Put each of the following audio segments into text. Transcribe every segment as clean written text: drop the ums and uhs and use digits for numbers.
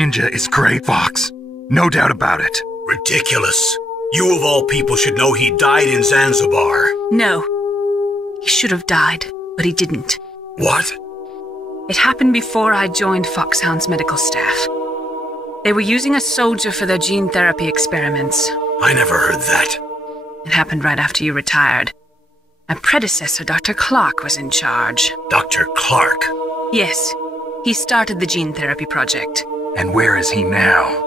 ninja is Gray Fox. No doubt about it. Ridiculous. You of all people should know he died in Zanzibar. No. He should have died, but he didn't. What? It happened before I joined Foxhound's medical staff. They were using a soldier for their gene therapy experiments. I never heard that. It happened right after you retired. My predecessor, Dr. Clark, was in charge. Dr. Clark? Yes. He started the gene therapy project. And where is he now?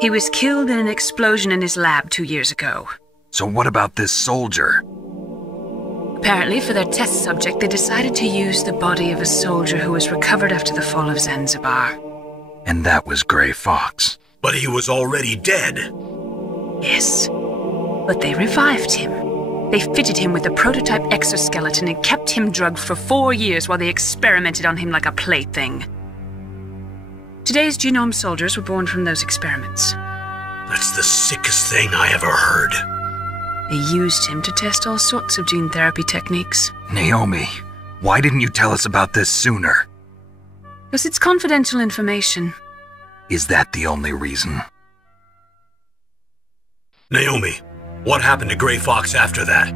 He was killed in an explosion in his lab 2 years ago. So what about this soldier? Apparently, for their test subject, they decided to use the body of a soldier who was recovered after the fall of Zanzibar. And that was Gray Fox. But he was already dead. Yes. But they revived him. They fitted him with a prototype exoskeleton and kept him drugged for 4 years while they experimented on him like a plaything. Today's genome soldiers were born from those experiments. That's the sickest thing I ever heard. They used him to test all sorts of gene therapy techniques. Naomi, why didn't you tell us about this sooner? Because it's confidential information. Is that the only reason? Naomi, what happened to Gray Fox after that?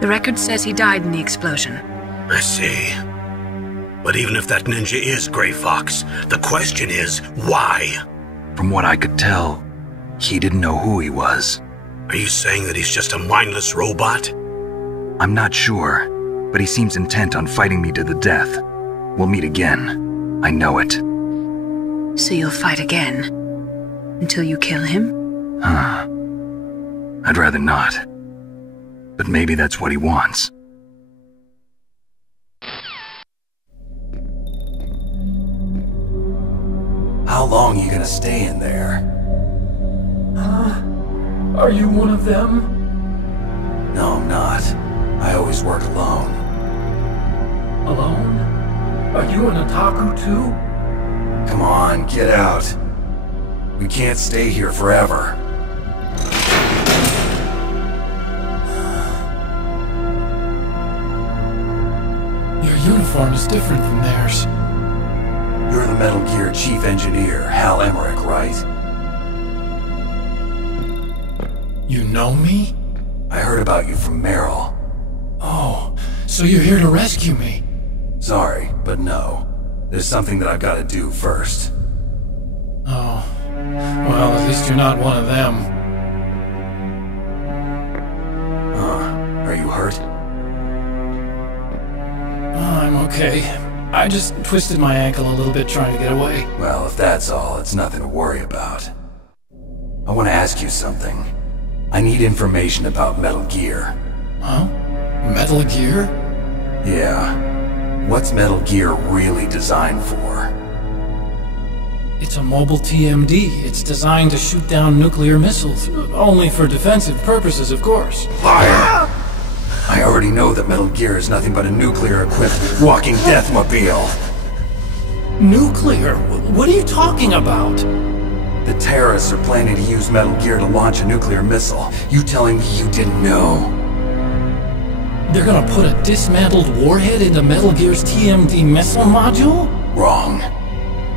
The record says he died in the explosion. I see. But even if that ninja is Gray Fox, the question is, why? From what I could tell, he didn't know who he was. Are you saying that he's just a mindless robot? I'm not sure, but he seems intent on fighting me to the death. We'll meet again. I know it. So you'll fight again? Until you kill him? I'd rather not. But maybe that's what he wants. How long are you gonna stay in there? Are you one of them? No, I'm not. I always work alone. Alone? Are you an otaku too? Come on, get out. We can't stay here forever. Your uniform is different from theirs. You're the Metal Gear Chief Engineer, Hal Emmerich, right? You know me? I heard about you from Meryl. Oh, so you're here to rescue me? Sorry, but no. There's something that I've got to do first. Oh. Well, at least you're not one of them. Are you hurt? I'm okay. I just twisted my ankle a little bit trying to get away. Well, if that's all, it's nothing to worry about. I want to ask you something. I need information about Metal Gear. Huh? Metal Gear? Yeah. What's Metal Gear really designed for? It's a mobile TMD. It's designed to shoot down nuclear missiles. Only for defensive purposes, of course. Liar! I already know that Metal Gear is nothing but a nuclear-equipped walking deathmobile. Nuclear? What are you talking about? The terrorists are planning to use Metal Gear to launch a nuclear missile. You telling me you didn't know? They're gonna put a dismantled warhead into Metal Gear's TMD missile module? Wrong.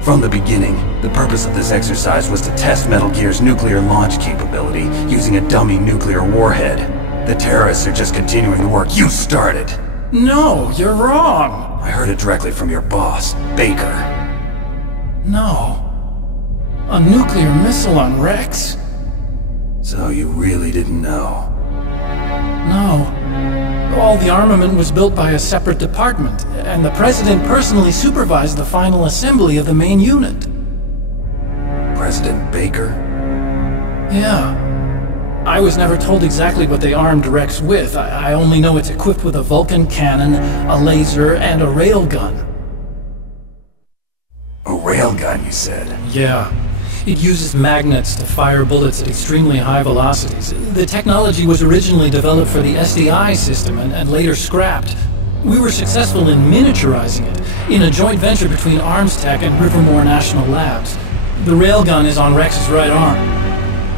From the beginning, the purpose of this exercise was to test Metal Gear's nuclear launch capability using a dummy nuclear warhead. The terrorists are just continuing the work you started. No, you're wrong. I heard it directly from your boss, Baker. No. A nuclear missile on Rex? So you really didn't know? No. All the armament was built by a separate department, and the President personally supervised the final assembly of the main unit. President Baker? Yeah. I was never told exactly what they armed Rex with. I only know it's equipped with a Vulcan cannon, a laser, and a railgun. A railgun, you said? Yeah. It uses magnets to fire bullets at extremely high velocities. The technology was originally developed for the SDI system and later scrapped. We were successful in miniaturizing it, in a joint venture between Arms Tech and Rivermore National Labs. The railgun is on Rex's right arm.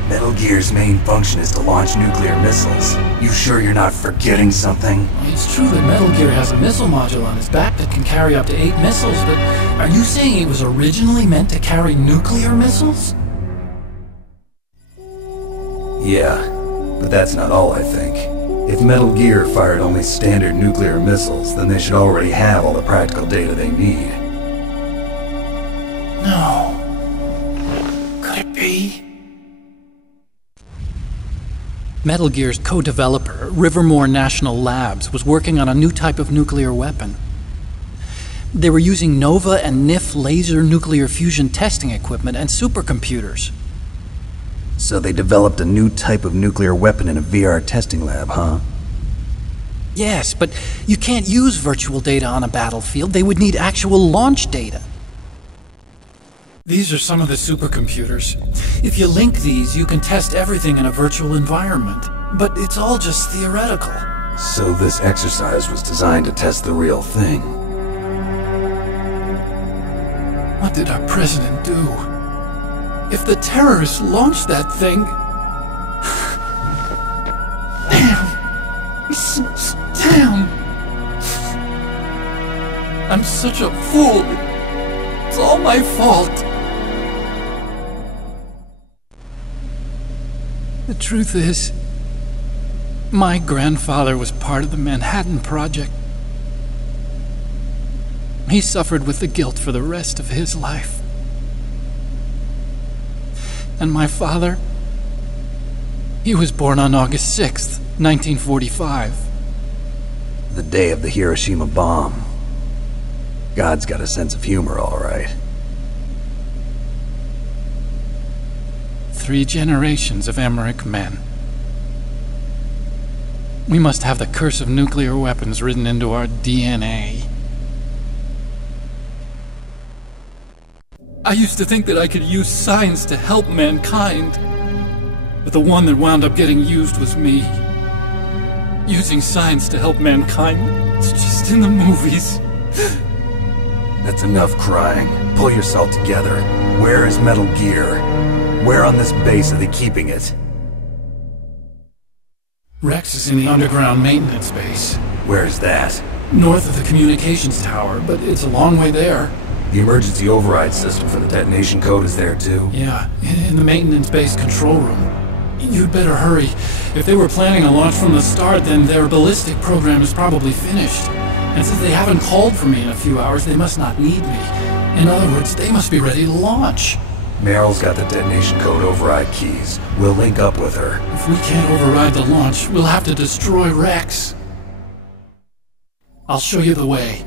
Metal Gear's main function is to launch nuclear missiles. You sure you're not forgetting something? It's true that Metal Gear has a missile module on its back that can carry up to 8 missiles, but are you saying it was originally meant to carry nuclear missiles? Yeah, but that's not all, I think. If Metal Gear fired only standard nuclear missiles, then they should already have all the practical data they need. No. Could it be? Metal Gear's co-developer, Rivermore National Labs, was working on a new type of nuclear weapon. They were using NOVA and NIF laser nuclear fusion testing equipment and supercomputers. So they developed a new type of nuclear weapon in a VR testing lab, huh? Yes, but you can't use virtual data on a battlefield. They would need actual launch data. These are some of the supercomputers. If you link these, you can test everything in a virtual environment. But it's all just theoretical. So this exercise was designed to test the real thing. What did our president do? If the terrorists launched that thing... Damn! I'm such a fool. It's all my fault. The truth is, my grandfather was part of the Manhattan Project. He suffered with the guilt for the rest of his life. And my father, he was born on August 6th, 1945. The day of the Hiroshima bomb. God's got a sense of humor, all right. 3 generations of Emmerich men. We must have the curse of nuclear weapons written into our DNA. I used to think that I could use science to help mankind, but the one that wound up getting used was me. Using science to help mankind, it's just in the movies. That's enough crying. Pull yourself together. Where is Metal Gear? Where on this base are they keeping it? Rex is in the underground maintenance base. Where's that? North of the communications tower, but it's a long way there. The emergency override system for the detonation code is there too? Yeah, in the maintenance base control room. You'd better hurry. If they were planning a launch from the start, then their ballistic program is probably finished. And since they haven't called for me in a few hours, they must not need me. In other words, they must be ready to launch. Meryl's got the detonation code override keys. We'll link up with her. If we can't override the launch, we'll have to destroy Rex. I'll show you the way.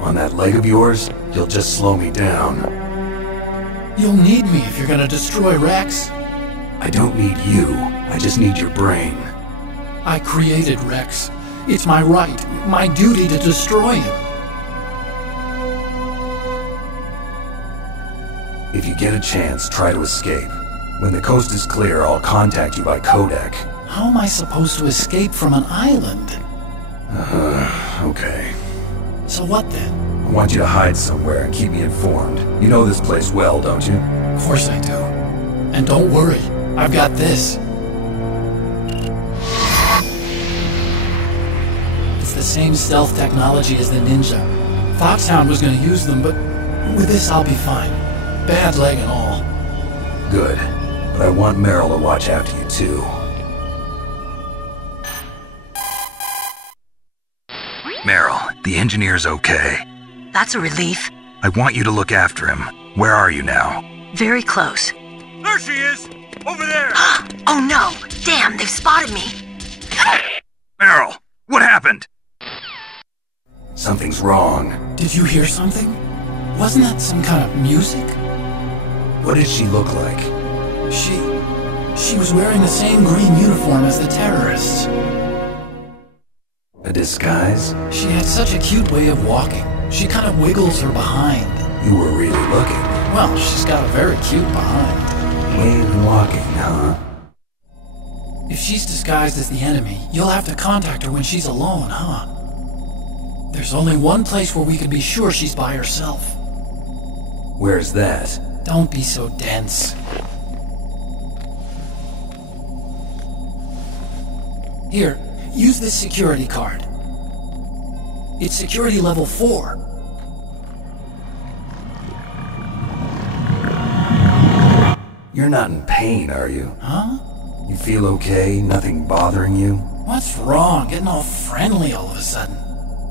On that leg of yours, you'll just slow me down. You'll need me if you're gonna destroy Rex. I don't need you. I just need your brain. I created Rex. It's my right, my duty to destroy him. If you get a chance, try to escape. When the coast is clear, I'll contact you by codec. How am I supposed to escape from an island? Okay. So what then? I want you to hide somewhere and keep me informed. You know this place well, don't you? Of course I do. And don't worry, I've got this. It's the same stealth technology as the Ninja. Foxhound was going to use them, but with this I'll be fine. Bad leg and all. Good. But I want Meryl to watch after you too. Meryl, the engineer's okay. That's a relief. I want you to look after him. Where are you now? Very close. There she is! Over there! Oh no! Damn, they've spotted me! Meryl, what happened? Something's wrong. Did you hear something? Wasn't that some kind of music? What did she look like? She was wearing the same green uniform as the terrorists. A disguise? She had such a cute way of walking. She kind of wiggles her behind. You were really looking. Well, she's got a very cute behind. Wave walking, huh? If she's disguised as the enemy, you'll have to contact her when she's alone, huh? There's only one place where we can be sure she's by herself. Where's that? Don't be so dense. Here, use this security card. It's security level 4. You're not in pain, are you? Huh? You feel okay? Nothing bothering you? What's wrong? Getting all friendly all of a sudden.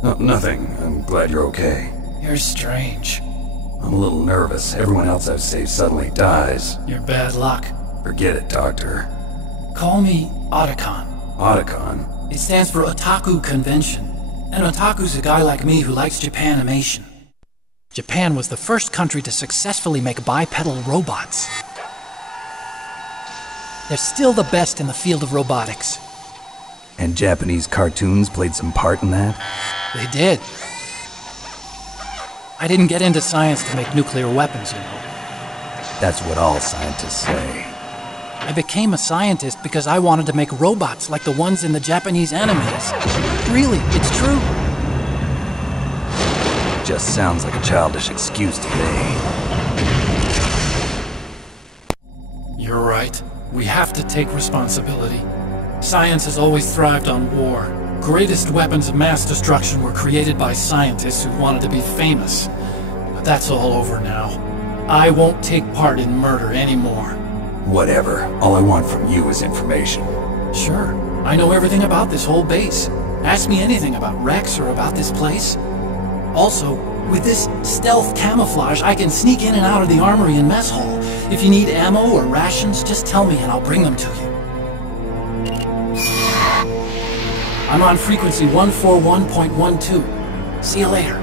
Oh, nothing. I'm glad you're okay. You're strange. I'm a little nervous. Everyone else I've saved suddenly dies. You're bad luck. Forget it, Doctor. Call me Otacon. Otacon? It stands for Otaku Convention. An otaku's a guy like me who likes Japanimation. Japan was the first country to successfully make bipedal robots. They're still the best in the field of robotics. And Japanese cartoons played some part in that? They did. I didn't get into science to make nuclear weapons, you know. That's what all scientists say. I became a scientist because I wanted to make robots like the ones in the Japanese animes. Really, it's true. Just sounds like a childish excuse to me. You're right. We have to take responsibility. Science has always thrived on war. Greatest weapons of mass destruction were created by scientists who wanted to be famous. But that's all over now. I won't take part in murder anymore. Whatever. All I want from you is information. Sure. I know everything about this whole base. Ask me anything about Rex or about this place. Also, with this stealth camouflage, I can sneak in and out of the armory and mess hall. If you need ammo or rations, just tell me and I'll bring them to you. I'm on frequency 141.12. See you later.